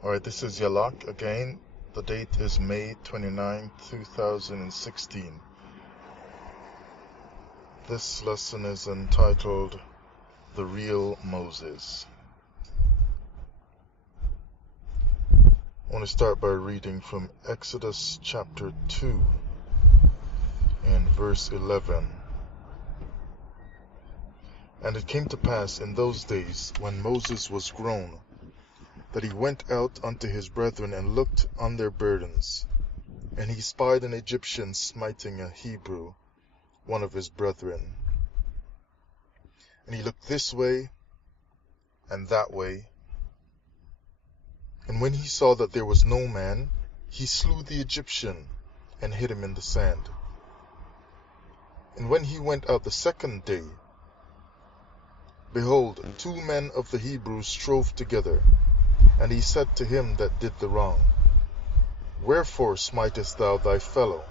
Alright, this is Yalak again. The date is May 29, 2016. This lesson is entitled The Real Moses. I want to start by reading from Exodus chapter 2 and verse 11. And it came to pass in those days, when Moses was grown, that he went out unto his brethren and looked on their burdens. And he spied an Egyptian smiting a Hebrew, one of his brethren. And he looked this way and that way. And when he saw that there was no man, he slew the Egyptian and hid him in the sand. And when he went out the second day, behold, 2 men of the Hebrews strove together. And he said to him that did the wrong, Wherefore smitest thou thy fellow?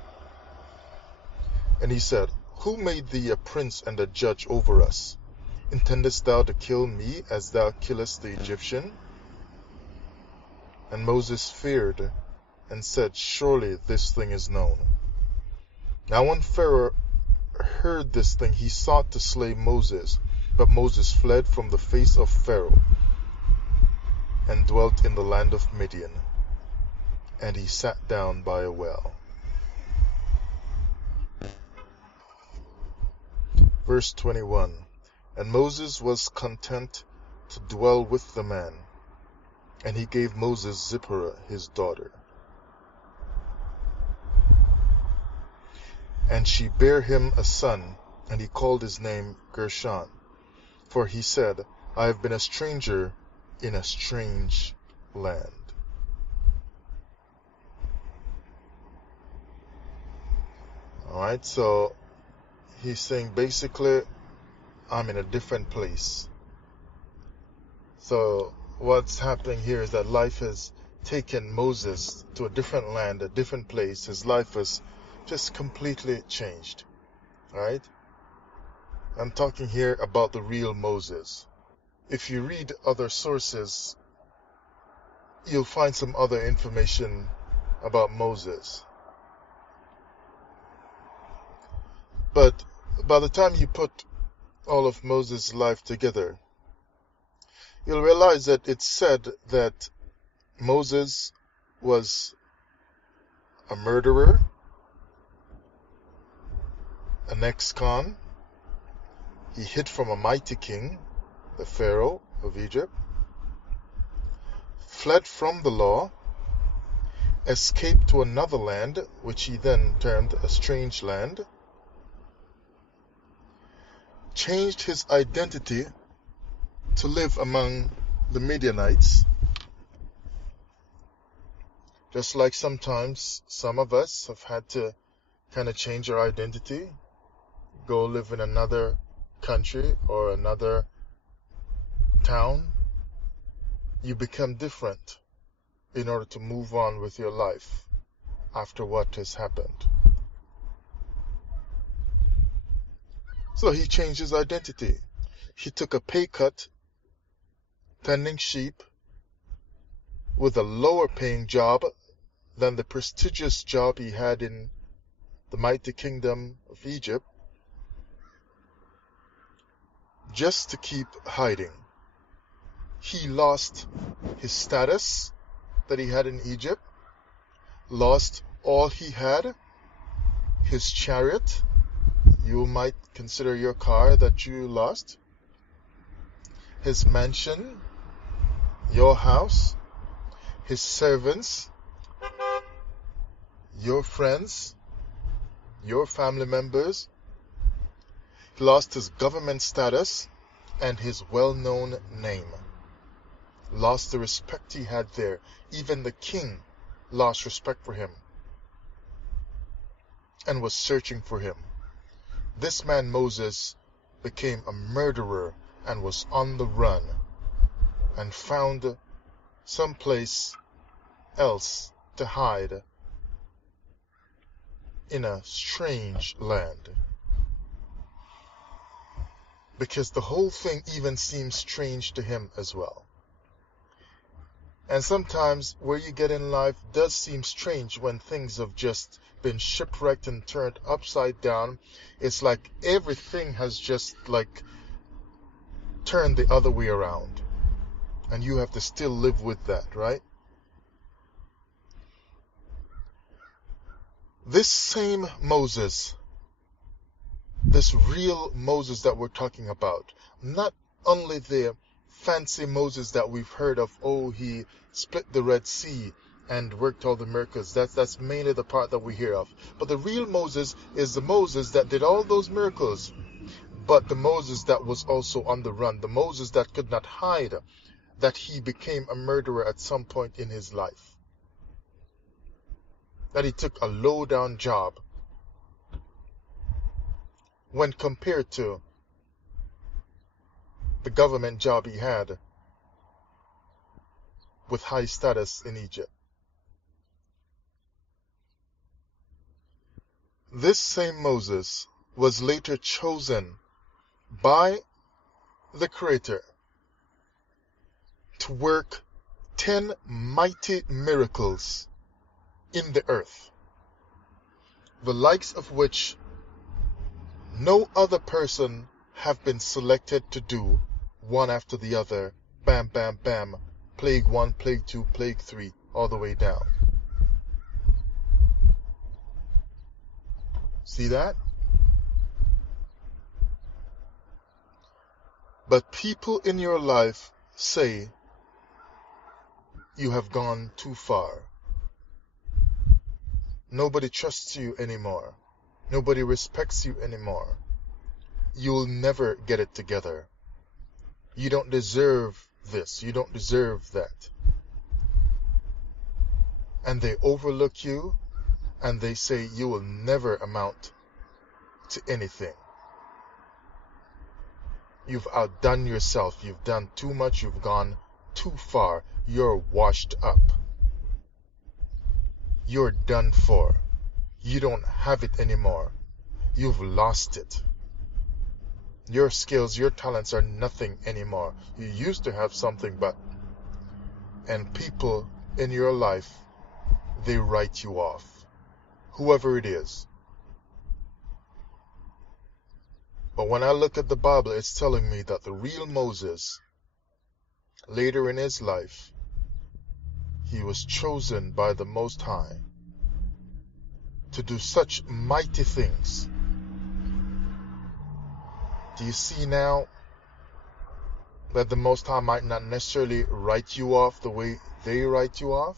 And he said, Who made thee a prince and a judge over us? Intendest thou to kill me as thou killest the Egyptian? And Moses feared, and said, Surely this thing is known. Now when Pharaoh heard this thing, he sought to slay Moses. But Moses fled from the face of Pharaoh, and dwelt in the land of Midian. And he sat down by a well. Verse 21. And Moses was content to dwell with the man, and he gave Moses Zipporah his daughter. And she bare him a son, and he called his name Gershon. For he said, I have been a stranger in a strange land. Alright, so he's saying basically, I'm in a different place. So what's happening here is that life has taken Moses to a different land, a different place. His life has just completely changed. Alright? I'm talking here about the real Moses. If you read other sources, you'll find some other information about Moses. But by the time you put all of Moses' life together, you'll realize that it's said that Moses was a murderer, an ex-con. He hid from a mighty king, the Pharaoh of Egypt, fled from the law, escaped to another land, which he then termed a strange land, changed his identity to live among the Midianites, just like sometimes some of us have had to kind of change our identity, go live in another country or another town. You become different in order to move on with your life after what has happened. So he changed his identity. He took a pay cut tending sheep with a lower paying job than the prestigious job he had in the mighty kingdom of Egypt, just to keep hiding. He lost his status that he had in Egypt, lost all he had, his chariot. You might consider your car that you lost, his mansion, your house, his servants, your friends, your family members. He lost his government status and his well-known name. Lost the respect he had there. Even the king lost respect for him and was searching for him. This man Moses became a murderer and was on the run and found some place else to hide in a strange land. Because the whole thing even seems strange to him as well. And sometimes where you get in life does seem strange when things have just been shipwrecked and turned upside down. It's like everything has just like turned the other way around. And you have to still live with that, right? This same Moses, this real Moses that we're talking about, not only the fancy Moses that we've heard of, oh, he split the Red Sea and worked all the miracles. That's mainly the part that we hear of. But the real Moses is the Moses that did all those miracles, but the Moses that was also on the run, the Moses that could not hide that he became a murderer at some point in his life, that he took a low-down job when compared to the government job he had with high status in Egypt. This same Moses was later chosen by the Creator to work 10 mighty miracles in the earth, the likes of which no other person have been selected to do, one after the other, bam, bam, bam, plague 1, plague 2, plague 3, all the way down. See that? But people in your life say you have gone too far. Nobody trusts you anymore. Nobody respects you anymore. You'll never get it together. You don't deserve this. You don't deserve that. And they overlook you and they say you will never amount to anything. You've outdone yourself. You've done too much. You've gone too far. You're washed up. You're done for. You don't have it anymore. You've lost it. Your skills, your talents are nothing anymore. You used to have something, and people in your life, they write you off. Whoever it is. But when I look at the Bible, it's telling me that the real Moses, later in his life, he was chosen by the Most High to do such mighty things. Do you see now that the Most High might not necessarily write you off the way they write you off?